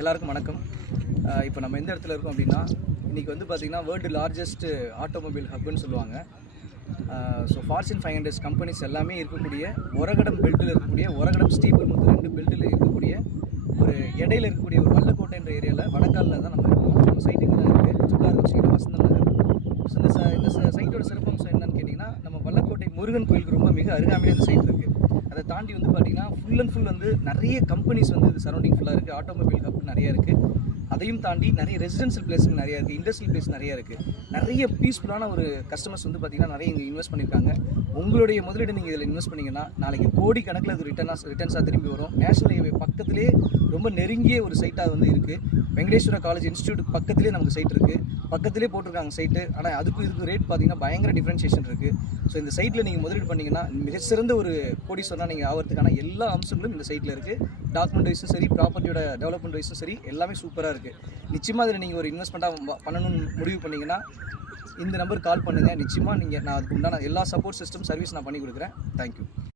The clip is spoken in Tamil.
எல்லாருக்கும் வணக்கம். இப்போ நம்ம எந்த இடத்துல இருக்கோம் அப்படின்னா, இன்றைக்கி வந்து பார்த்திங்கன்னா வேர்ல்டு லார்ஜஸ்ட் ஆட்டோமொபைல் ஹப்னு சொல்லுவாங்க. ஸோ ஃபார்ச்சூன் 500 கம்பெனிஸ் எல்லாமே இருக்கக்கூடிய ஒரகடம் பெல்ட்டில் இருக்கக்கூடிய ஒரகடம் ஸ்டீபர்முத்து 2 பெல்ட்டில் இருக்கக்கூடிய ஒரு இடையில இருக்கக்கூடிய ஒரு வல்லக்கோட்டை என்ற ஏரியாவில் வடக்காலில் தான் நம்ம இருக்கோம். நம்ம சைட்டு இங்கே தான் இருக்குது. சுற்றுலா வச்சுக்கிட்டு வசந்தம் நகர். ஸோ இந்த சைட்டோட சிறப்பம்சம் என்னன்னு கேட்டிங்கன்னா, நம்ம வல்லக்கோட்டை முருகன் கோயிலுக்கு ரொம்ப மிக அருகாமையில் இந்த சைட் இருக்குது. அதை தாண்டி வந்து பார்த்திங்கன்னா ஃபுல் அண்ட் ஃபுல் வந்து நிறைய கம்பெனிஸ் வந்து இது சரௌண்டிங் ஃபுல்லாக இருக்குது. ஆட்டோமொபைல் ஹப் நிறைய இருக்குது. அதையும் தாண்டி நிறைய ரெசிடென்ஷியல் பிளேஸுங்க நிறையா இருக்குது. இண்டஸ்ட்ரியல் பிளேஸ் நிறையா இருக்குது. நிறைய பீஸ்ஃபுல்லான ஒரு கஸ்டமர்ஸ் வந்து பார்த்திங்கன்னா நிறைய இங்கே இன்வெஸ்ட் பண்ணியிருக்காங்க. உங்களுடைய முதலீடு நீங்கள் இதில் இன்வெஸ்ட் பண்ணிங்கன்னா நாளைக்கு கோடி கணக்கில் அது ரிட்டர்ன்ஸாக திரும்பி வரும். நேஷனல் ஹைவே பக்கத்திலே ரொம்ப நெருங்கிய ஒரு சைட்டாக வந்து இருக்குது. வெங்கடேஸ்வர காலேஜ் இன்ஸ்டியூட் பக்கத்திலே நமக்கு சைட் இருக்குது. பக்கத்திலே போட்டிருக்காங்க சைட்டு. ஆனால் அதுக்கும் இதுக்கு ரேட் பார்த்திங்கன்னா பயங்கர டிஃப்ரென்ஷியேஷன் இருக்குது. ஸோ இந்த சைட்டில் நீங்கள் முதலீடு பண்ணிங்கன்னா மிகச்சிறந்த ஒரு கோடீஸ்வரனாக நீங்கள் ஆகிறதுக்கான எல்லா அம்சங்களும் இந்த சைட்டில் இருக்குது. டாக்குமெண்ட் வைஸும் சரி, ப்ராப்பர்ட்டியோட டெவலப்மெண்ட் வைஸும் சரி, எல்லாமே சூப்பராக இருக்குது. நிச்சயமாக அதில் நீங்கள் ஒரு இன்வெஸ்ட்மெண்ட்டாக பண்ணணும்னு முடிவு பண்ணிங்கன்னா இந்த நம்பருக்கு கால் பண்ணுங்கள். நிச்சயமாக நான் அதுக்கு உண்டான எல்லா சப்போர்ட் சிஸ்டம் சர்வீஸ் நான் பண்ணி கொடுக்குறேன். தேங்க்யூ.